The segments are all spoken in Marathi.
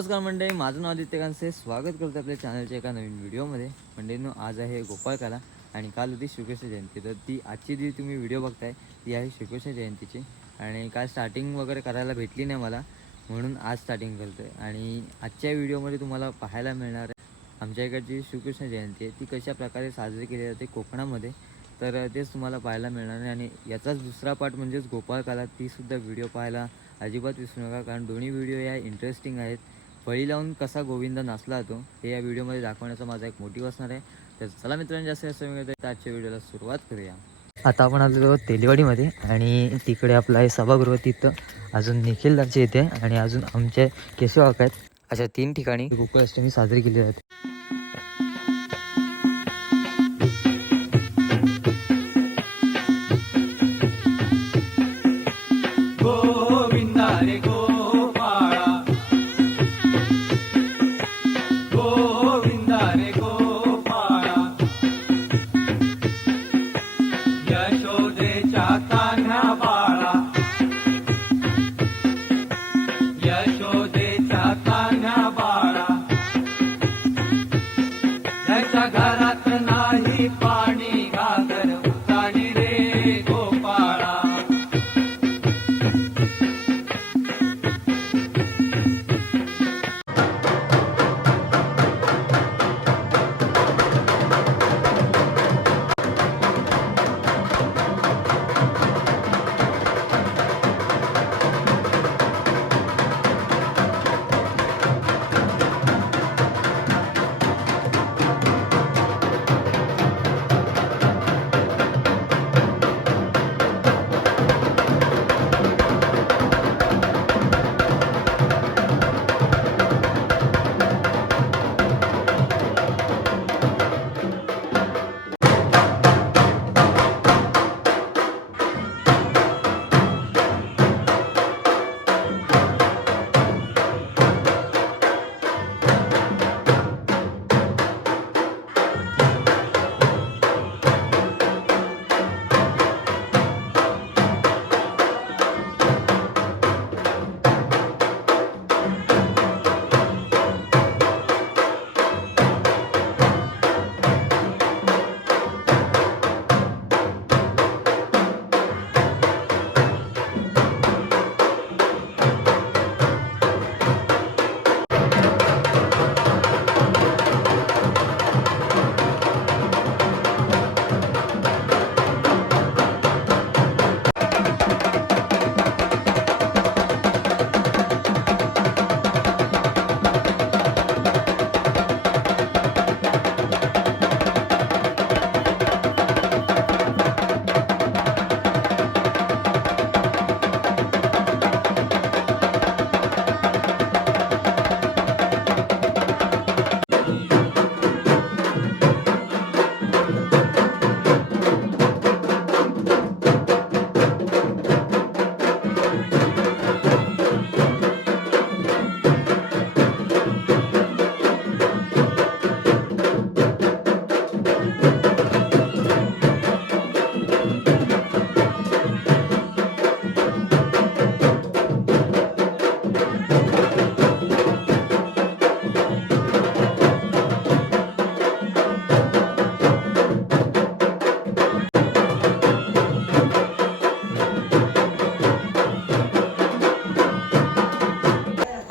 नमस्कार मंडळी, माझं नाव आदित्य कांसे. स्वागत करतो आपल्या चॅनलच्या एका नवीन व्हिडिओमध्ये. मंडळींनो, आज आहे गोपाळकाला आणि काल होती श्रीकृष्ण जयंती. तर ती आजची जी तुम्ही व्हिडिओ बघताय ती आहे श्रीकृष्ण जयंतीची. आणि काल स्टार्टिंग वगैरे करायला भेटली नाही मला, म्हणून आज स्टार्टिंग करतो आहे. आणि आजच्या व्हिडिओमध्ये तुम्हाला पाहायला मिळणार आहे आमच्या इकडची श्रीकृष्ण जयंती आहे ती कशा प्रकारे साजरी केली जाते कोकणामध्ये. तर तेच तुम्हाला पाहायला मिळणार आहे. आणि याचाच दुसरा पार्ट म्हणजेच गोपाळकाला, तीसुद्धा व्हिडिओ पाहायला अजिबात विसरू नका, कारण दोन्ही व्हिडिओ या इंटरेस्टिंग आहेत. फळी लावून कसा गोविंद नाचला होतो हे या व्हिडिओमध्ये दाखवण्याचा माझा एक मोटिव्ह असणार आहे. तर चला मित्रांनो, जास्त तर आजच्या व्हिडिओला सुरुवात करूया. आता आपण आलो तेलीवाडीमध्ये आणि तिकडे आपलं आहे सभागृह. तिथं अजून निखिलदाचे येते आणि अजून आमचे केशव काका आहेत. अशा 3 ठिकाणी गोकुळाष्टमी साजरी केली जाते.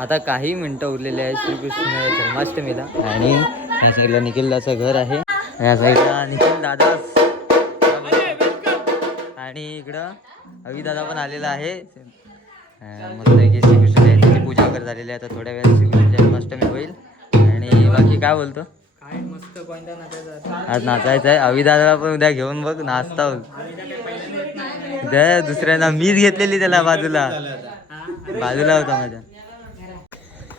आता काही मिनटं उरलेली आहेत श्रीकृष्ण जन्माष्टमीला. आणि या साईडला निखिलदाचं घर आहे, या साईडला निखिल दादा आणि इकडं अविदादा पण आलेला आहे. मस्त की श्रीकृष्ण जयंतीची पूजा वगैरे झालेली आहे. आता थोड्या वेळात श्रीकृष्ण जन्माष्टमी होईल. आणि बाकी काय बोलतो, आज नाचायचं आहे. अविदादाला पण उद्या घेऊन बघ, नाचता उद्या. दुसऱ्यांना मीच घेतलेली त्याला, बाजूला होता माझ्या.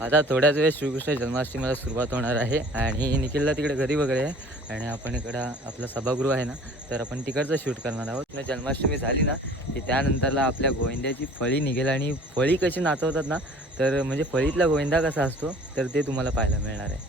आता थोड्याच वेळ श्रीकृष्ण जन्माष्टमीला सुरुवात होणार आहे. आणि निखिलला तिकडे घरी वगैरे आहे आणि आपण इकडं आपलं सभागृह आहे ना, तर आपण तिकडचं शूट करणार आहोत. जन्माष्टमी झाली ना की त्यानंतरला आपल्या गोविंद्याची फळी निघेल. आणि फळी कशी नाचवतात ना, तर म्हणजे फळीतला गोविंदा कसा असतो तर ते तुम्हाला पाहायला मिळणार आहे.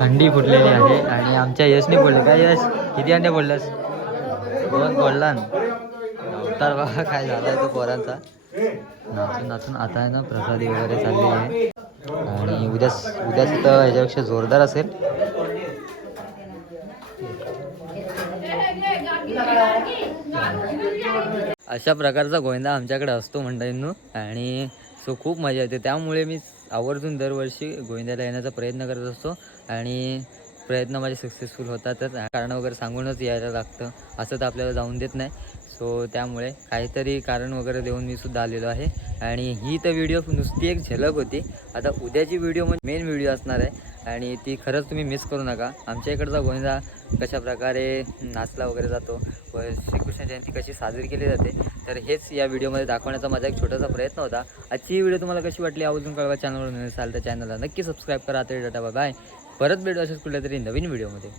अंडी फुटलेली आहे आणि आमच्या यशने बोलले काय यश किती अंडे बोललास 2 बोलला तर बघा काय झालाय तो पोरांचा नाचून नाचून आता आहे ना प्रसादी वगैरे चालली आहे आणि उद्याच तर ह्याच्यापेक्षा जोरदार असेल. अशा प्रकारचा गोविंदा आमच्याकडे असतो मंडळींनो आणि सो खूप मजा येते. त्यामुळे मी आवर्जून दरवर्षी गोविंद्याला येण्याचा प्रयत्न करत असतो आणि प्रयत्न माझे सक्सेसफुल होतातच. कारण वगैरे सांगूनच यायला लागतं, असं तर आपल्याला जाऊन देत नाही. सो त्यामुळे काहीतरी कारण वगैरे देऊन मी सुद्धा आलेलो आहे आणि ही तर व्हिडिओ नुसती एक झलक होती. आता उद्याची व्हिडिओ म्हणजे मेन व्हिडिओ असणार आहे आणि ती खरंच तुम्ही मिस करू नका. आमच्या इकडचा गोविंदा कशा प्रकारे नाचला वगैरे जातो व श्रीकृष्ण जयंती कशी साजरी केली जाते तर हेच या व्हिडिओमध्ये दाखवण्याचा माझा एक छोटासा प्रयत्न होता. आजची ही व्हिडिओ तुम्हाला कशी वाटली आवर्जून कळवा. चॅनलवर नसाल तर चॅनलला नक्की सबस्क्राईब करा. आता डाटा बाय. परत भेटू अशाच कुठल्या तरी नवीन व्हिडिओमध्ये.